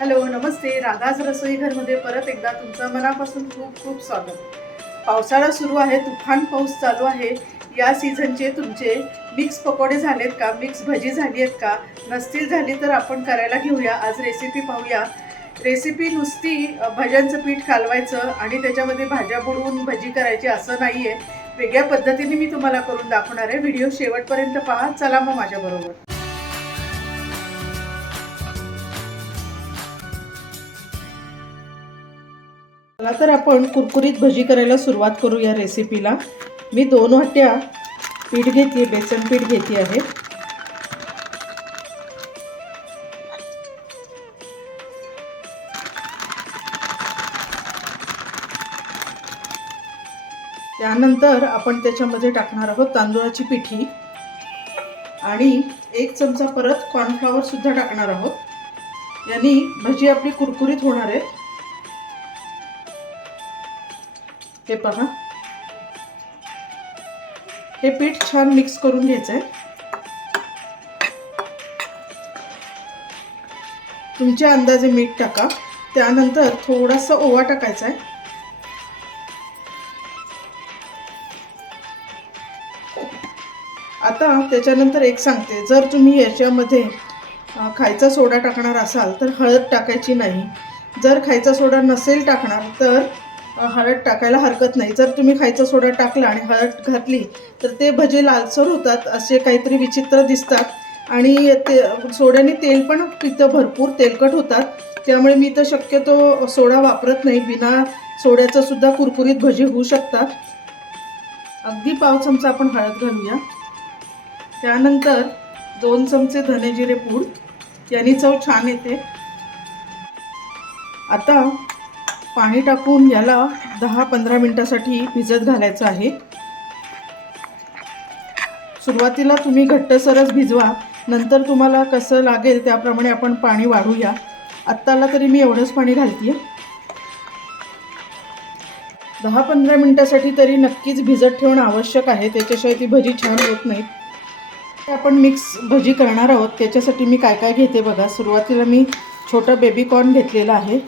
Hello नमस्ते. राधाज रसोई घरमध्ये परत एकदा तुमचं मनापासून खूप खूप स्वागत. पावसाळा सुरू आहे तुफान पाऊस चालू आहे. या सीझनचे तुमचे मिक्स पकोडे झालेत का? मिक्स भजी झाली आहेत का? नसतील झाली तर आपण करायला घेऊया. आज रेसिपी पाहूया. रेसिपी नुसती भज्यांचं पीठ कालवायचं आणि त्याच्यामध्ये भाज्या बुडवून भजी करायची असं नाही आहे वेगळ्या पद्धतीने मी तुम्हाला करून दाखवणार आहे. व्हिडिओ शेवटपर्यंत पहा. चला मग माझ्याबरोबर. चला तर आपण कुरकुरीत भजी करायला सुरुवात करू या रेसिपीला मी दोन वाट्या पीठ घेते बेसन पीठ घेते आहे. त्यानंतर आपण त्याच्यामध्ये टाकणार आहोत तांदूळाची पिठी. आणि एक चमचा परत कॉर्नफ्लॉवरसुद्धा टाकणार आहोत. यांनी भजी आपली कुरकुरीत होणार आहे. हे पहा. हे पीठ छान मिक्स करून घ्यायचं आहे तुमच्या अंदाजे मीठ टाका. त्यानंतर थोडासा ओवा टाकायचा आहे आता त्याच्यानंतर एक सांगते. जर तुम्ही याच्यामध्ये खायचा सोडा टाकणार असाल तर हळद टाकायची नाही. जर खायचा सोडा नसेल टाकणार तर हळद टाकायला हरकत नाही. जर तुम्ही खायचा सोडा टाकला आणि हळद घातली तर ते भजे लालसर होतात असे काहीतरी विचित्र दिसतात. आणि ते सोड्याने तेल पण तिथं भरपूर तेलकट होतात. त्यामुळे मी तर शक्यतो सोडा वापरत नाही. बिना सोड्याचं सुद्धा कुरकुरीत भजी होऊ शकतात. अगदी पाव चमचा आपण हळद घालूया. त्यानंतर दोन चमचे धने जिरे पूड. यांनी चव छान येते. आता पाणी टाकून याला दहा पंधरा मिनटासाठी भिजत घालायचं आहे. सुरुवातीला तुम्ही घट्टसरच भिजवा. नंतर तुम्हाला कसं लागेल त्याप्रमाणे आपण पाणी वाढूया. आत्ताला तरी मी एवढंच पाणी घालते दहा पंधरा मिनटासाठी तरी नक्कीच भिजत ठेवणं आवश्यक आहे. त्याच्याशिवाय ती भजी छान होत नाहीत आपण मिक्स भजी करणार आहोत. त्याच्यासाठी मी काय काय घेते बघा. सुरुवातीला मी छोटं बेबी कॉर्न घेतलेलं आहे.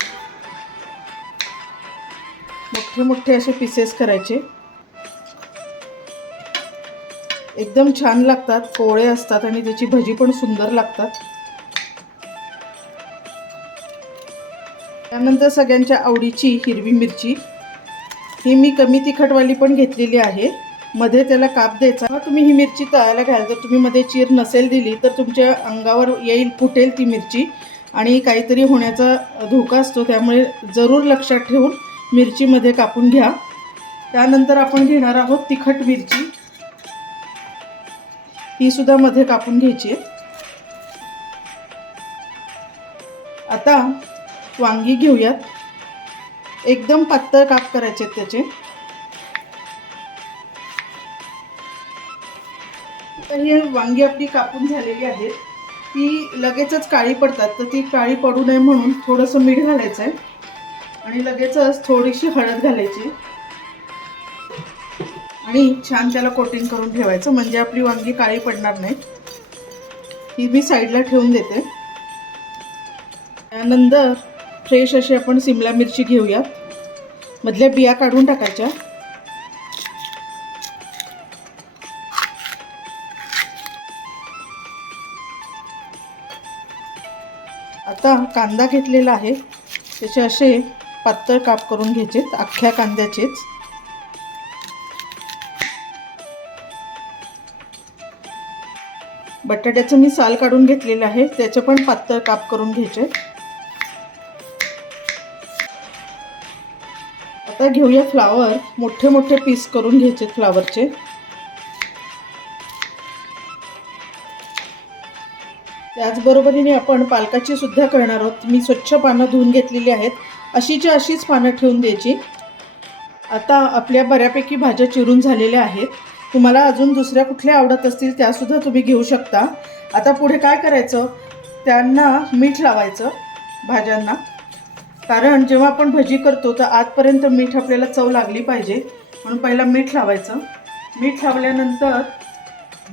मोठे मोठे असे पीसेस करायचे. एकदम छान लागतात कोवळे असतात आणि त्याची भजी पण सुंदर लागतात. त्यानंतर सगळ्यांच्या आवडीची हिरवी मिरची. ही मी कमी तिखटवाली पण घेतलेली आहे. मध्ये त्याला काप द्यायचा. तुम्ही ही मिरची तळायला घ्याल तर तुम्ही मध्ये चीर नसेल दिली तर तुमच्या अंगावर येईल फुटेल ती मिरची. आणि काहीतरी होण्याचा धोका असतो त्यामुळे जरूर लक्षात ठेवून मिरचीमध्ये कापून घ्या. त्यानंतर आपण घेणार आहोत तिखट मिरची. ही सुद्धा मध्ये कापून घ्यायची आहे. आता वांगी घेऊयात. एकदम पातळ काप करायचे त्याचे. तर ही वांगी आपली कापून झालेली आहेत ती लगेचच काळी पडतात. तर ती काळी पडू नये म्हणून थोडंसं मीठ घालायचं आहे आणि लगेचच थोडीशी हळद घालायची. आणि छान त्याला कोटिंग करून ठेवायचं. म्हणजे आपली वांगी काळी पडणार नाही. ही मी साईडला ठेवून देते. त्यानंतर फ्रेश अशी आपण सिमला मिरची घेऊयात. मधल्या बिया काढून टाकायच्या. आता कांदा घेतलेला आहे. त्याचे असे पातळ काप करून घ्यायचे अख्ख्या कांद्याचेच. बटाट्याचं मी साल काढून घेतलेलं आहे त्याचे पण पातळ काप करून घ्यायचे. आता घेऊया फ्लावर मोठे मोठे पीस करून घ्यायचे फ्लावरचे. त्याचबरोबरीने आपण पालकाची सुद्धा करणार आहोत. मी स्वच्छ पानं धुवून घेतलेली आहेत. अशीच्या अशीच पानं ठेवून द्यायची. आता आपल्या बऱ्यापैकी भाज्या चिरून झालेल्या आहेत. तुम्हाला अजून दुसऱ्या कुठल्या आवडत असतील त्यासुद्धा तुम्ही घेऊ शकता. आता पुढे काय करायचं? त्यांना मीठ लावायचं भाज्यांना. कारण जेव्हा आपण भजी करतो तर आजपर्यंत मीठ आपल्याला चव लागली पाहिजे. म्हणून पहिला मीठ लावायचं. मीठ लावल्यानंतर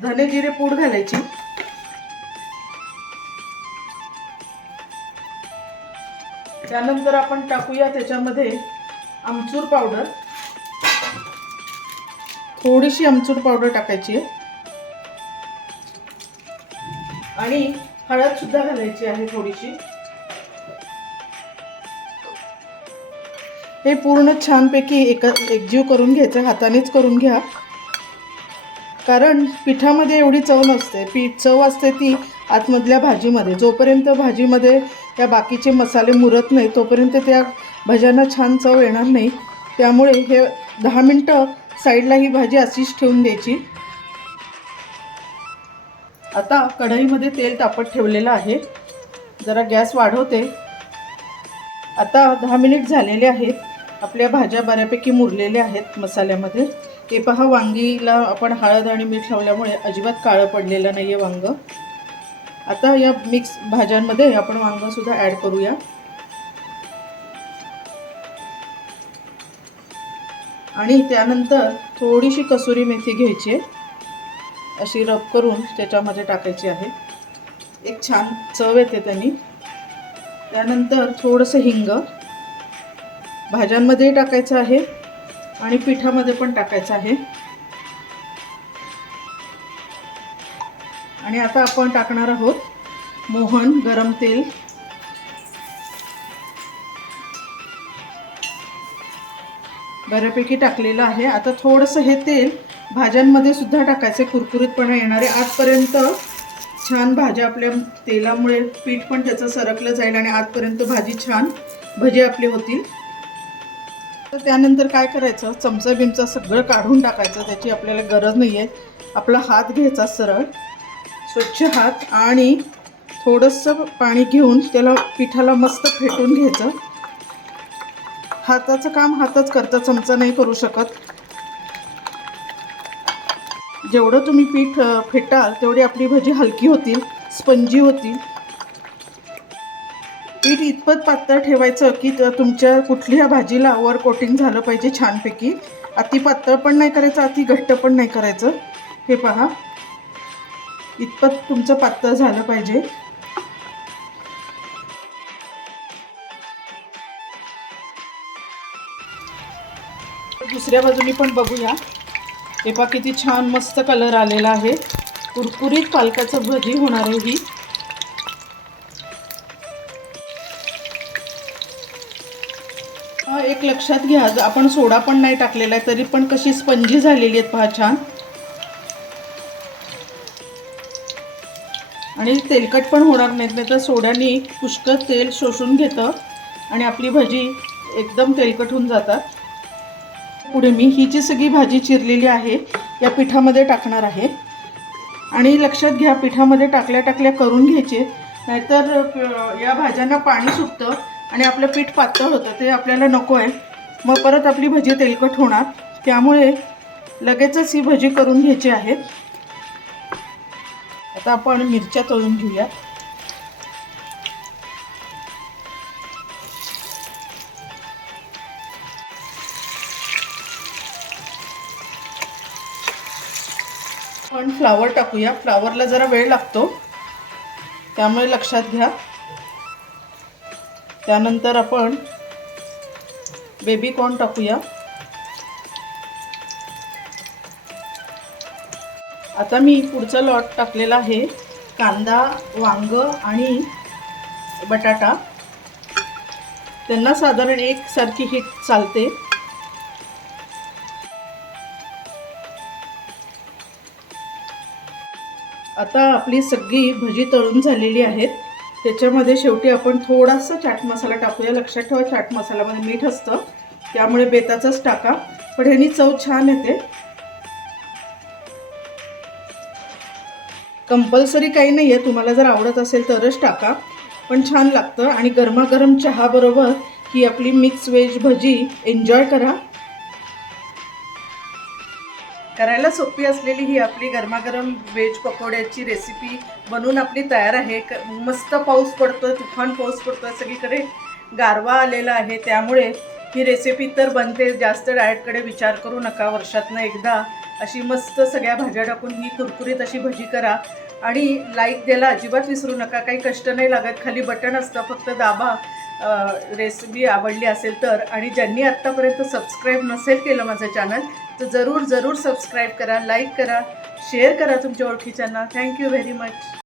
धने जिरे पूड घालायची. त्यानंतर आपण टाकूया त्याच्यामध्ये आमचूर पावडर. थोडीशी आमचूर पावडर टाकायची आहे. आणि हळद सुद्धा घालायची आहे थोडीशी. हे पूर्ण छानपैकी एक एकजीव करून घ्यायचं हातानेच करून घ्या. कारण पिठामध्ये एवढी चव नसते. पीठ चव असते ती आतमधल्या भाजीमध्ये. जोपर्यंत भाजीमध्ये त्या बाकीचे मसाले मुरत नाही तोपर्यंत त्या भाज्यांना छान चव येणार नाही. त्यामुळे हे दहा मिनटं साईडला ही भाजी अशीच ठेवून द्यायची. आता कढईमध्ये तेल तापत ठेवलेलं आहे. जरा गॅस वाढवते. आता दहा मिनिट झालेले आहेत. आपल्या भाज्या बऱ्यापैकी मुरलेल्या आहेत मसाल्यामध्ये. ते पहा वांगीला आपण हळद आणि मीठ लावल्यामुळे अजिबात काळं पडलेलं नाही आहे वांगं. आता या मिक्स भाज्यांमध्ये आपण वांगंसुद्धा ॲड करूया. आणि त्यानंतर थोडीशी कसुरी मेथी घ्यायची आहे. अशी रब करून त्याच्यामध्ये टाकायची आहे. एक छान चव येते त्यांनी. त्यानंतर थोडंसं हिंग भाज्यांमध्ये टाकायचं आहे आणि पिठामध्ये पण टाकायचं आहे. आणि आता आपण टाकणार आहोत मोहन गरम तेल. बऱ्यापैकी टाकलेलं आहे. आता थोडंसं हे तेल भाज्यांमध्ये सुद्धा टाकायचे. कुरकुरीतपणा येणारे आजपर्यंत छान भाज्या आपल्या तेलामुळे पीठ पण त्याचं सरकलं जाईल आणि आजपर्यंत भाजी छान भजी आपली होतील. तर त्यानंतर काय करायचं? चमचा बिमचा सगळं काढून टाकायचं. त्याची आपल्याला गरज नाही आहे आपला हात घ्यायचा सरळ. स्वच्छ हात आणि थोडंसं पाणी घेऊन त्याला पिठाला मस्त फेटून घ्यायचं. हाताचं काम हातच करता चमचा नाही करू शकत. जेवढं तुम्ही पीठ फेटाल तेवढी आपली भजी हलकी होतील स्पंजी होतील. पीठ इतपत पातळ ठेवायचं की तुमच्या कुठल्या भाजीला वर कोटिंग झालं पाहिजे छानपैकी. अति पातळ पण नाही करायचं अति घट्ट पण नाही करायचं. हे पहा. इतपत तुमचं पातळ झालं पाहिजे. दुसऱ्या बाजूनी पण बघूया. हे पहा किती छान मस्त कलर आलेला आहे. कुरकुरीत पालकाचं भजी होणार आहे ही. हा, एक लक्षात घ्या. आपण सोडा पण नाही टाकलेला आहे तरी पण कशी स्पंजी झालेली आहेत पहा छान. आणि तेलकट पण होणार नाहीत नाही तर सोड्याने पुष्कळ तेल शोषून घेतं आणि आपली भजी एकदम तेलकट होऊन जातात. पुढे मी ही जी सगळी भाजी चिरलेली आहे या पिठामध्ये टाकणार आहे. आणि लक्षात घ्या पिठामध्ये टाकल्या टाकल्या करून घ्यायचे नाहीतर या भाज्यांना पाणी सुटतं आणि आपलं पीठ पातळ होतं ते आपल्याला नको आहे. मग परत आपली भजी तेलकट होणार. त्यामुळे लगेचच ही भजी करून घ्यायची आहे. आता आपण मिरच्या तळून घेऊया. आपण फ्लावर टाकूया. फ्लावरला जरा वेळ लागतो. त्यामुळे लक्षात घ्या. त्यानंतर आपण बेबी कॉर्न टाकूया. आता मी पुढचा लॉट टाकलेला आहे. कांदा वांग आणि बटाटा. त्यांना साधारण एकसारखी हीट चालते. आता आपली सगळी भजी तळून झालेली आहेत. त्याच्यामध्ये शेवटी आपण थोडासा चाट मसाला टाकूया. लक्षात ठेवा चाट मसाल्यामध्ये मीठ असतं. त्यामुळे बेताचाच टाका. पण ह्यानी चव छान येते. कंपल्सरी काही नाही आहे तुम्हाला जर आवडत असेल तरच टाका. पण छान लागतं आणि गरमागरम चहाबरोबर ही आपली मिक्स व्हेज भजी एन्जॉय करा. करायला सोपी असलेली ही आपली गरमागरम व्हेज पकोड्याची रेसिपी बनवून आपली तयार आहे. क- मस्त पाऊस पडतोय तुफान पाऊस पडतोय सगळीकडे गारवा आलेला आहे. त्यामुळे ही रेसिपी तर बनते जास्त डाएटकडे विचार करू नका. वर्षातनं एकदा अशी मस्त सगळ्या भाज्या टाकून ही कुरकुरीत अशी भजी करा. आणि लाईक द्यायला अजिबात विसरू नका काही कष्ट नाही लागत. खाली बटन असतं फक्त दाबा. रेसिपी आवडली असेल तर. आणि ज्यांनी आत्तापर्यंत सबस्क्राईब नसेल केलं माझं चॅनल तर जरूर जरूर सबस्क्राईब करा लाईक करा शेअर करा तुमच्या ओळखीच्यांना. Thank you very much